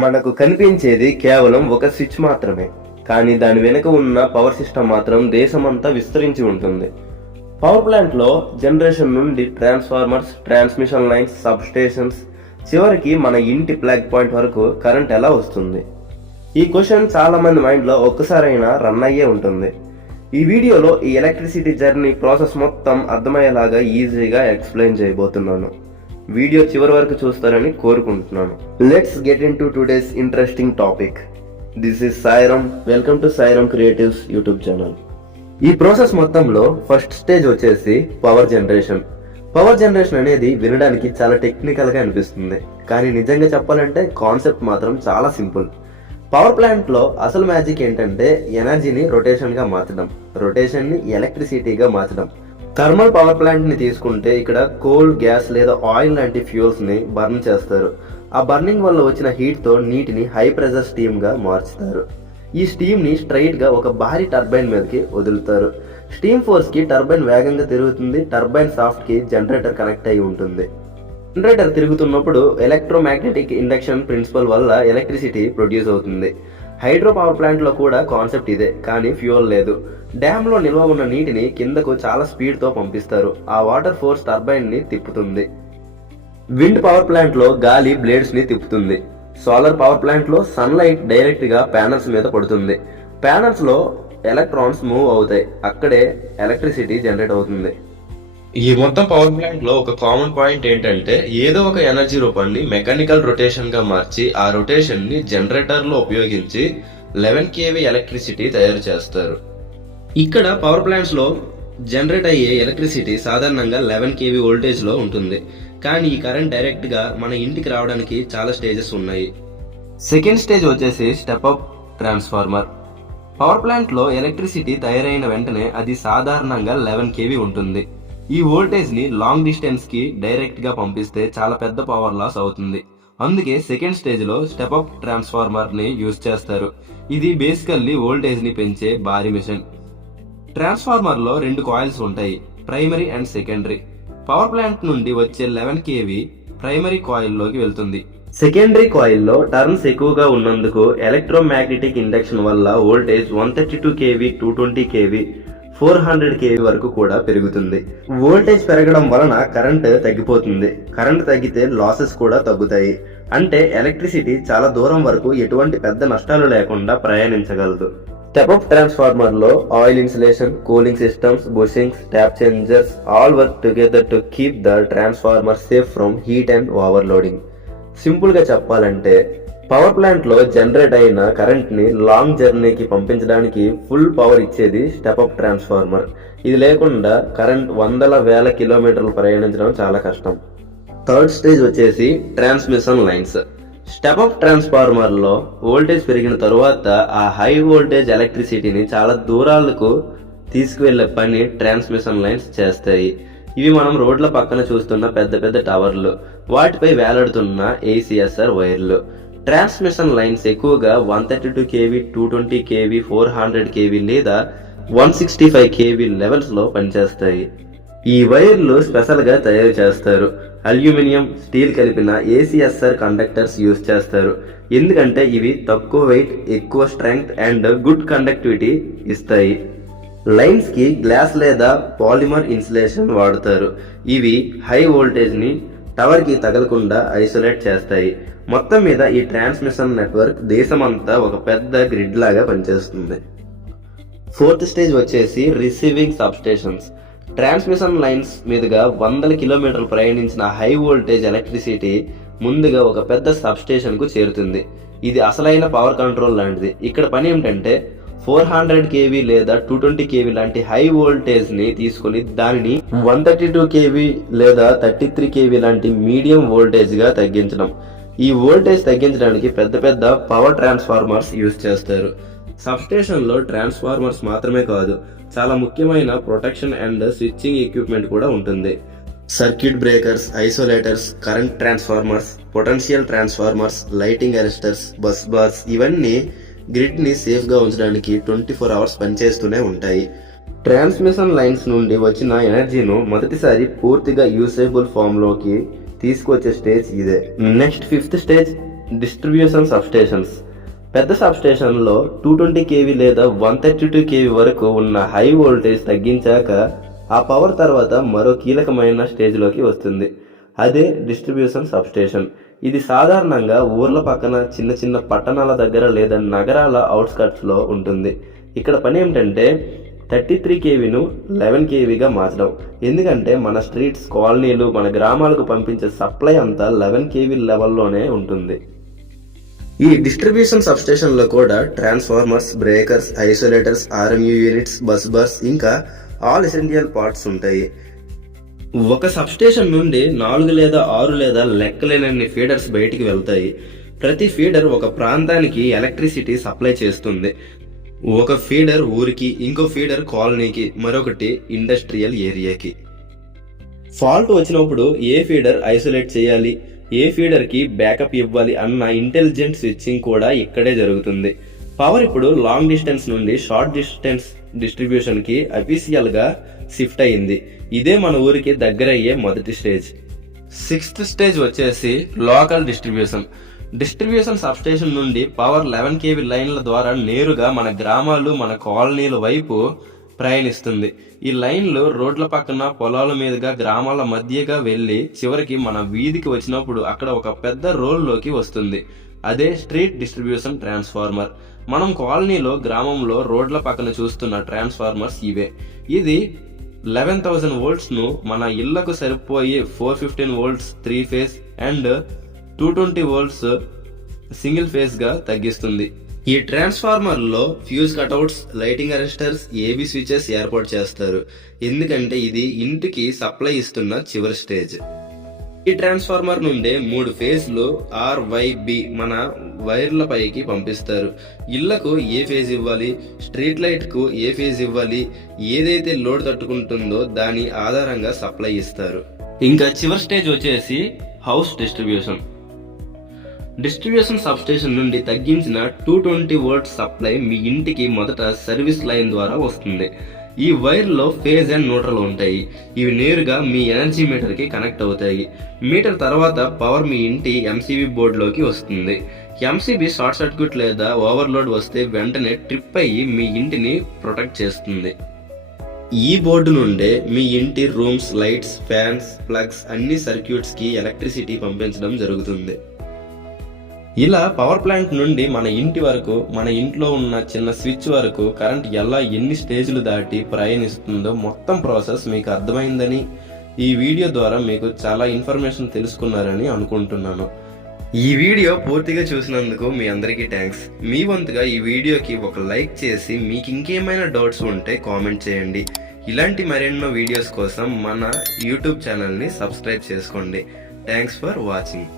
మనకు కనిపించేది కేవలం ఒక స్విచ్ మాత్రమే, కానీ దాని వెనుక ఉన్న పవర్ సిస్టమ్ మాత్రం దేశమంతా విస్తరించి ఉంటుంది. పవర్ ప్లాంట్ లో జనరేషన్ నుండి transformers, transmission lines, sub stations, చివరికి మన ఇంటి ప్లగ్ పాయింట్ వరకు కరెంట్ ఎలా వస్తుంది? ఈ క్వశ్చన్ చాలా మంది మైండ్ లో ఒక్కసారైనా రన్ అయ్యే ఉంటుంది. ఈ వీడియోలో ఈ ఎలక్ట్రిసిటీ జర్నీ ప్రాసెస్ మొత్తం అర్థమయ్యేలాగా ఈజీగా ఎక్స్ప్లెయిన్ చేయబోతున్నాను. వీడియో చివరి వరకు చూస్తారని కోరుకుంటున్నాను. Let's get in to today's interesting topic. This is Sairam. Welcome to Sairam creatives YouTube channel. ఈ ప్రాసెస్ మొత్తంలో ఫస్ట్ స్టేజ్ వచ్చేసి పవర్ జనరేషన్. పవర్ జనరేషన్ అనేది వినడానికి చాలా టెక్నికల్ గా అనిపిస్తుంది, కానీ నిజంగా చెప్పాలంటే కాన్సెప్ట్ మాత్రం చాలా సింపుల్. పవర్ ప్లాంట్ లో అసలు మ్యాజిక్ ఏంటంటే ఎనర్జీని రొటేషన్ గా మార్చడం, రొటేషన్ ని ఎలక్ట్రిసిటీగా మార్చడం. థర్మల్ పవర్ ప్లాంట్ ని తీసుకుంటే ఇక్కడ కోల్, గ్యాస్ లేదా ఆయిల్ లాంటి ఫ్యూయల్స్ ని బర్న్ చేస్తారు. ఆ బర్నింగ్ వల్ల వచ్చిన హీట్ తో నీటిని హై ప్రెషర్ స్టీమ్ గా మార్చుతారు. ఈ స్టీమ్ ని స్ట్రైట్ గా ఒక భారీ టర్బైన్ మీదకి వదులుతారు. స్టీమ్ ఫోర్స్ కి టర్బైన్ వేగంగా తిరుగుతుంది. టర్బైన్ సాఫ్ట్ కి జనరేటర్ కనెక్ట్ అయి ఉంటుంది. జనరేటర్ తిరుగుతున్నప్పుడు ఎలక్ట్రోమాగ్నెటిక్ ఇండక్షన్ ప్రిన్సిపల్ వల్ల ఎలక్ట్రిసిటీ ప్రొడ్యూస్ అవుతుంది. హైడ్రో పవర్ ప్లాంట్ లో కూడా కాన్సెప్ట్ ఇదే, కానీ ఫ్యూయల్ లేదు. డ్యామ్ లో నిల్వ ఉన్న నీటిని కిందకు చాలా స్పీడ్ తో పంపిస్తారు. ఆ వాటర్ ఫోర్స్ టర్బైన్ ని తిప్పుతుంది. విండ్ పవర్ ప్లాంట్ లో గాలి బ్లేడ్స్ ని తిప్పుతుంది. సోలార్ పవర్ ప్లాంట్ లో సన్లైట్ డైరెక్ట్ గా ప్యానల్స్ మీద పడుతుంది. ప్యానల్స్ లో ఎలక్ట్రాన్స్ మూవ్ అవుతాయి. అక్కడే ఎలక్ట్రిసిటీ జనరేట్ అవుతుంది. ఈ మొత్తం పవర్ ప్లాంట్ లో ఒక కామన్ పాయింట్ ఏంటంటే ఏదో ఒక ఎనర్జీ రూపాన్ని మెకానికల్ రొటేషన్ గా మార్చి ఆ రొటేషన్ ని జనరేటర్ లో ఉపయోగించి 11 kV ఎలక్ట్రిసిటీ తయారు చేస్తారు. ఇక్కడ పవర్ ప్లాంట్స్ లో జనరేట్ అయ్యే ఎలక్ట్రిసిటీ సాధారణంగా 11 kV వోల్టేజ్ లో ఉంటుంది, కానీ ఈ కరెంట్ డైరెక్ట్ గా మన ఇంటికి రావడానికి చాలా స్టేజెస్ ఉన్నాయి. సెకండ్ స్టేజ్ వచ్చేసి step up transformer. Power plant లో ఎలక్ట్రిసిటీ తయారైన వెంటనే అది సాధారణంగా 11 kV ఉంటుంది. ఈ వోల్టేజ్ ని లాంగ్ డిస్టెన్స్ కి డైరెక్ట్ గా పంపిస్తే చాలా పెద్ద పవర్ లాస్ అవుతుంది. అందుకే సెకండ్ స్టేజ్ లో స్టెప్ అప్ ట్రాన్స్ఫార్మర్ ని యూజ్ చేస్తారు. ఇది బేసికల్లీ వోల్టేజ్ ని పెంచే భారీ మిషన్. ట్రాన్స్ఫార్మర్ లో 2 కాయిల్స్ ఉంటాయి, primary and secondary. Power plant నుండి వచ్చే 11 kV ప్రైమరీ కాయిల్ లోకి వెళ్తుంది. సెకండరీ కాయిల్ లో టర్న్స్ ఎక్కువగా ఉన్నందుకు ఎలక్ట్రోమాగ్నెటిక్ ఇండక్షన్ వల్ల వోల్టేజ్ 132 kV, 220 kV, 400 kV వరకు కూడా పెరుగుతుంది. వోల్టేజ్ పెరగడం వలన కరెంట్ తగ్గిపోతుంది. కరెంట్ తగ్గితే లాసెస్ కూడా తగ్గుతాయి. అంటే ఎలక్ట్రిసిటీ చాలా దూరం వరకు ఎటువంటి పెద్ద నష్టాలు లేకుండా ప్రయాణించగలదు. స్టెప్ అప్ ట్రాన్స్ఫార్మర్ లో oil insulation, cooling systems, బుషింగ్స్, tap changers all work together to keep the transformer safe from heat and overloading. Simple గా చెప్పాలంటే పవర్ ప్లాంట్ లో జనరేట్ అయిన కరెంట్ ని లాంగ్ జర్నీకి పంపించడానికి ఫుల్ పవర్ ఇచ్చేది స్టెప్ అప్ ట్రాన్స్ఫార్మర్. ఇది లేకుండా కరెంట్ వందల వేల కిలోమీటర్లు ప్రయాణించడం చాలా కష్టం. థర్డ్ స్టేజ్ వచ్చేసి transmission lines. Step up transformer లో వోల్టేజ్ పెరిగిన తరువాత ఆ హై వోల్టేజ్ ఎలక్ట్రిసిటీని చాలా దూరాలకు తీసుకువెళ్లే పని ట్రాన్స్మిషన్ లైన్స్ చేస్తాయి. ఇవి మనం రోడ్ల పక్కన చూస్తున్న పెద్ద పెద్ద టవర్లు, వాటిపై వేలాడుతున్న ACSR వైర్లు. ట్రాన్స్మిషన్ లైన్స్ ఎక్కువగా 132 kV, 220 kV, 400 kV లేదా 165 kV లెవెల్స్ లో పనిచేస్తాయి. ఈ వైర్లు స్పెషల్ గా తయారు చేస్తారు. అల్యూమినియం, స్టీల్ కలిపిన ACSR కండక్టర్స్ యూజ్ చేస్తారు. ఎందుకంటే ఇవి తక్కువ వెయిట్, ఎక్కువ స్ట్రెంగ్త్ అండ్ గుడ్ కండక్టివిటీ ఇస్తాయి. లైన్స్ కి గ్లాస్ లేదా పాలిమర్ ఇన్సులేషన్ వాడతారు. ఇవి హై వోల్టేజ్ ని టవర్ కి తగలకుండా ఐసోలేట్ చేస్తాయి. మొత్తం మీద ఈ ట్రాన్స్మిషన్ నెట్వర్క్ దేశమంతా ఒక పెద్ద గ్రిడ్ లాగా పనిచేస్తుంది. ఫోర్త్ స్టేజ్ వచ్చేసి receiving sub stations. Transmission lines మీదుగా వందల కిలోమీటర్లు ప్రయాణించిన హై వోల్టేజ్ ఎలక్ట్రిసిటీ ముందుగా ఒక పెద్ద సబ్ స్టేషన్ కు చేరుతుంది. ఇది అసలైన పవర్ కంట్రోల్ లాంటిది. ఇక్కడ పని ఏమిటంటే 400 kV లేదా 220 kV లాంటి హై వోల్టేజ్ ని తీసుకుని దానిని 132 kV లేదా 33 kV లాంటి మీడియం వోల్టేజ్ గా తగ్గించడం. ఈ వోల్టేజ్ తగ్గించడానికి పెద్ద పెద్ద పవర్ ట్రాన్స్ఫార్మర్స్ యూజ్ చేస్తారు. సబ్ స్టేషన్ లో ట్రాన్స్ఫార్మర్స్ మాత్రమే కాదు, చాలా ముఖ్యమైన ప్రొటెక్షన్ అండ్ స్విచ్చింగ్ ఎక్విప్మెంట్ కూడా ఉంటుంది. Circuit breakers, isolators, current transformers, potential transformers, lightning arresters, bus bars ఇవన్నీ గ్రిడ్ ని సేఫ్ గా ఉంచడానికి 24 hours పనిచేస్తూనే ఉంటాయి. ట్రాన్స్మిషన్ లైన్స్ నుండి వచ్చిన ఎనర్జీను మొదటిసారి పూర్తిగా యూసేబుల్ ఫామ్ లోకి తీసుకొచ్చే స్టేజ్ ఇదే. Next fifth stage distribution substations. పెద్ద సబ్స్టేషన్లో 220 kV లేదా 132 kV వరకు ఉన్న హై వోల్టేజ్ తగ్గించాక ఆ పవర్ తర్వాత మరో కీలకమైన స్టేజ్లోకి వస్తుంది. అదే డిస్ట్రిబ్యూషన్ సబ్స్టేషన్. ఇది సాధారణంగా ఊర్ల పక్కన, చిన్న చిన్న పట్టణాల దగ్గర లేదా నగరాల అవుట్స్కట్స్లో ఉంటుంది. ఇక్కడ పని ఏమిటంటే 33 kVను 11 kVగా మార్చడం. ఎందుకంటే మన స్ట్రీట్స్, కాలనీలు, మన గ్రామాలకు పంపించే సప్లై అంతా 11 kV లెవెల్లోనే ఉంటుంది. ఈ డిస్ట్రిబ్యూషన్ సబ్స్టేషన్లో కూడా transformers, breakers, isolators, RMU units, bus bars ఇంకా ఆల్ ఎసెన్షియల్ పార్ట్స్ ఉంటాయి. ఒక సబ్స్టేషన్ నుండి 4 లేదా 6 లేదా లెక్కలేనన్ని ఫీడర్స్ బయటికి వెళ్తాయి. ప్రతి ఫీడర్ ఒక ప్రాంతానికి ఎలక్ట్రిసిటీ సప్లై చేస్తుంది. ఒక ఫీడర్ ఊరికి, ఇంకో ఫీడర్ కాలనీకి, మరొకటి ఇండస్ట్రియల్ ఏరియాకి. ఫాల్ట్ వచ్చినప్పుడు ఏ ఫీడర్ ఐసోలేట్ చేయాలి, ఏ ఫీడర్ కి బ్యాకప్ ఇవ్వాలి అన్న ఇంటెలిజెంట్ స్విచ్చింగ్ కూడా ఇక్కడే జరుగుతుంది. పవర్ ఇప్పుడు లాంగ్ డిస్టెన్స్ నుండి షార్ట్ డిస్టెన్స్ డిస్ట్రిబ్యూషన్ కి అఫీషియల్ గా షిఫ్ట్ అయింది. ఇదే మన ఊరికి దగ్గర అయ్యే మొదటి స్టేజ్. 6th స్టేజ్ వచ్చేసి లోకల్ డిస్ట్రిబ్యూషన్. డిస్ట్రిబ్యూషన్ సబ్స్టేషన్ నుండి పవర్ 11 kV లైన్ల ద్వారా నేరుగా మన గ్రామాలు, మన కాలనీల వైపు ప్రయాణిస్తుంది. ఈ లైన్లు రోడ్ల పక్కన, పొలాల మీదుగా, గ్రామాల మధ్యగా వెళ్లి చివరికి మన వీధికి వచ్చినప్పుడు అక్కడ ఒక పెద్ద రోల్లోకి వస్తుంది. అదే స్ట్రీట్ డిస్ట్రిబ్యూషన్ ట్రాన్స్ఫార్మర్. మనం కాలనీలో, గ్రామంలో రోడ్ల పక్కన చూస్తున్న ట్రాన్స్ఫార్మర్స్ ఇవే. ఇది 11,000 volts ను మన ఇళ్లకు సరిపోయి 415 volts 3 phase and 220 volts single phase గా తగ్గిస్తుంది. ఈ ట్రాన్స్ఫార్మర్ లో fuse cutouts, lightning arresters, AB switches ఏర్పాటు చేస్తారు. ఎందుకంటే ఇది ఇంటికి సప్లై ఇస్తున్న చివరి స్టేజ్. ఈ ట్రాన్స్ఫార్మర్ నుండే 3 ఫేజ్లు RYB మన వైర్ల పైకి పంపిస్తారు. ఇళ్లకు ఏ ఫేజ్ ఇవ్వాలి, స్ట్రీట్ లైట్ కు ఏ ఫేజ్ ఇవ్వాలి, ఏదైతే లోడ్ తట్టుకుంటుందో దాని ఆధారంగా సప్లై ఇస్తారు. ఇంకా చివరి స్టేజ్ వచ్చేసి హౌస్ డిస్ట్రిబ్యూషన్. డిస్ట్రిబ్యూషన్ సబ్స్టేషన్ నుండి తగ్గించిన 220 volts సప్లై మీ ఇంటికి మొదట సర్వీస్ లైన్ ద్వారా వస్తుంది. ఈ వైర్లో ఫేజ్ అండ్ న్యూట్రల్ ఉంటాయి. ఇవి నేరుగా మీ ఎనర్జీ మీటర్ కి కనెక్ట్ అవుతాయి. మీటర్ తర్వాత పవర్ మీ ఇంటి MCB బోర్డులోకి వస్తుంది. MCB షార్ట్ సర్క్యూట్ లేదా ఓవర్లోడ్ వస్తే వెంటనే ట్రిప్ అయ్యి మీ ఇంటిని ప్రొటెక్ట్ చేస్తుంది. ఈ బోర్డు నుండే మీ ఇంటి రూమ్స్, లైట్స్, ఫ్యాన్స్, ప్లగ్స్ అన్ని సర్క్యూట్స్ కి ఎలక్ట్రిసిటీ పంపించడం జరుగుతుంది. ఇలా పవర్ ప్లాంట్ నుండి మన ఇంటి వరకు, మన ఇంట్లో ఉన్న చిన్న స్విచ్ వరకు కరెంట్ ఎలా ఎన్ని స్టేజ్లు దాటి ప్రయాణిస్తుందో మొత్తం ప్రాసెస్ మీకు అర్థమైందని, ఈ వీడియో ద్వారా మీకు చాలా ఇన్ఫర్మేషన్ తెలుసుకున్నారని అనుకుంటున్నాను. ఈ వీడియో పూర్తిగా చూసినందుకు మీ అందరికీ థ్యాంక్స్. మీ వంతుగా ఈ వీడియోకి ఒక లైక్ చేసి మీకు ఇంకేమైనా డౌట్స్ ఉంటే కామెంట్ చేయండి. ఇలాంటి మరెన్నో వీడియోస్ కోసం మన యూట్యూబ్ ఛానల్ని సబ్స్క్రైబ్ చేసుకోండి. Thanks for watching.